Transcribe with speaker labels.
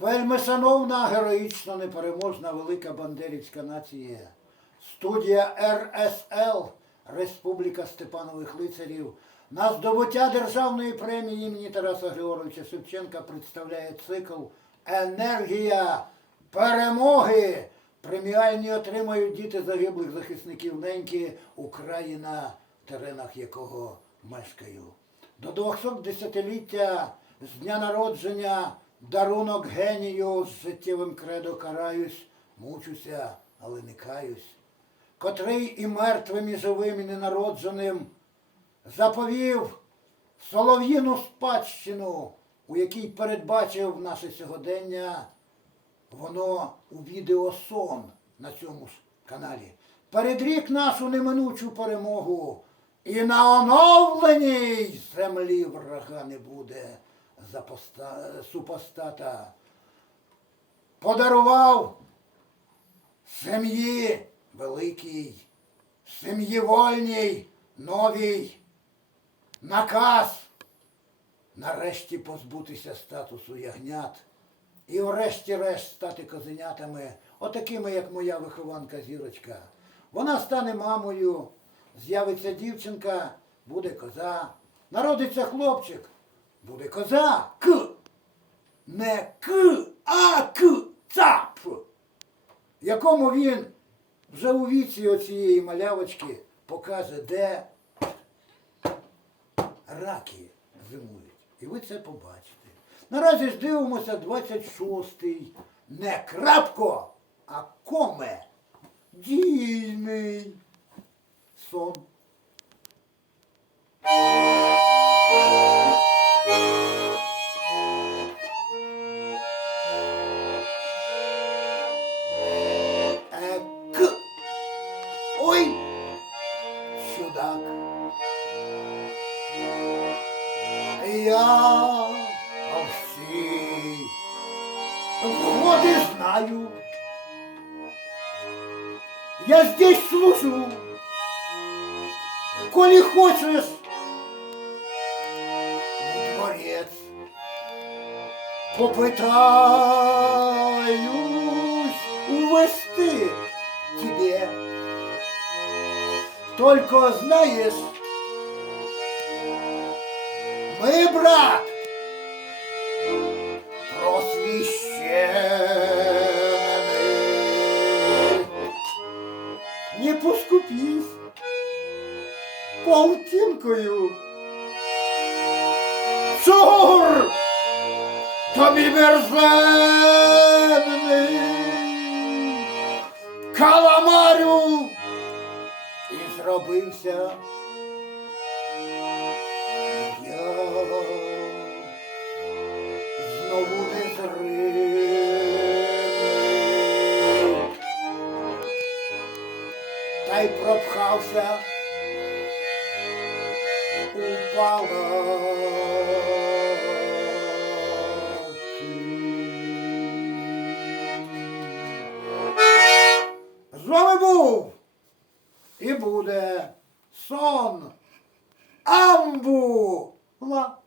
Speaker 1: Вельми шановна, героїчна, непереможна велика бандерівська нація. Студія РСЛ Республіка Степанових Лицарів на здобуття Державної премії імені Тараса Григоровича Шевченка представляє цикл Енергія перемоги. Преміальні отримають діти загиблих захисників неньки, Україна, теренах якого мешкаю. До 210-ліття з дня народження дарунок генію з життєвим кредо караюсь, мучуся, але не каюсь, котрий і мертвим, і живим, і ненародженим заповів солов'їну спадщину, у якій передбачив наше сьогодення, воно у відеосон на цьому ж каналі. Передрік нашу неминучу перемогу, і на оновленій землі врага не буде запоста... супостата. Подарував сім'ї великій, сім'ї вольній, новій, наказ нарешті позбутися статусу ягнят і врешті-решт стати козенятами, отакими, як моя вихованка зірочка. Вона стане мамою, з'явиться дівчинка, буде коза, народиться хлопчик, буде коза, к. Не к, а к, цап. Якому він вже у віці оцієї малявочки покаже, де раки зимують. І ви це побачите. Наразі ж дивимося 26-й. Не крапко, а коме. Дійний сон. Ой, чудак. Я всі входи знаю. Я здесь служу. Коли хочешь, дворец попытаюсь увести тебе. Только знаешь, мы, брат, просвященный. Не поскупись полтинкою. Цур! Тобі мерзенний І зробився. Я знову незримий та й пропхався. У палаті. З вами був і буде сон Амбула.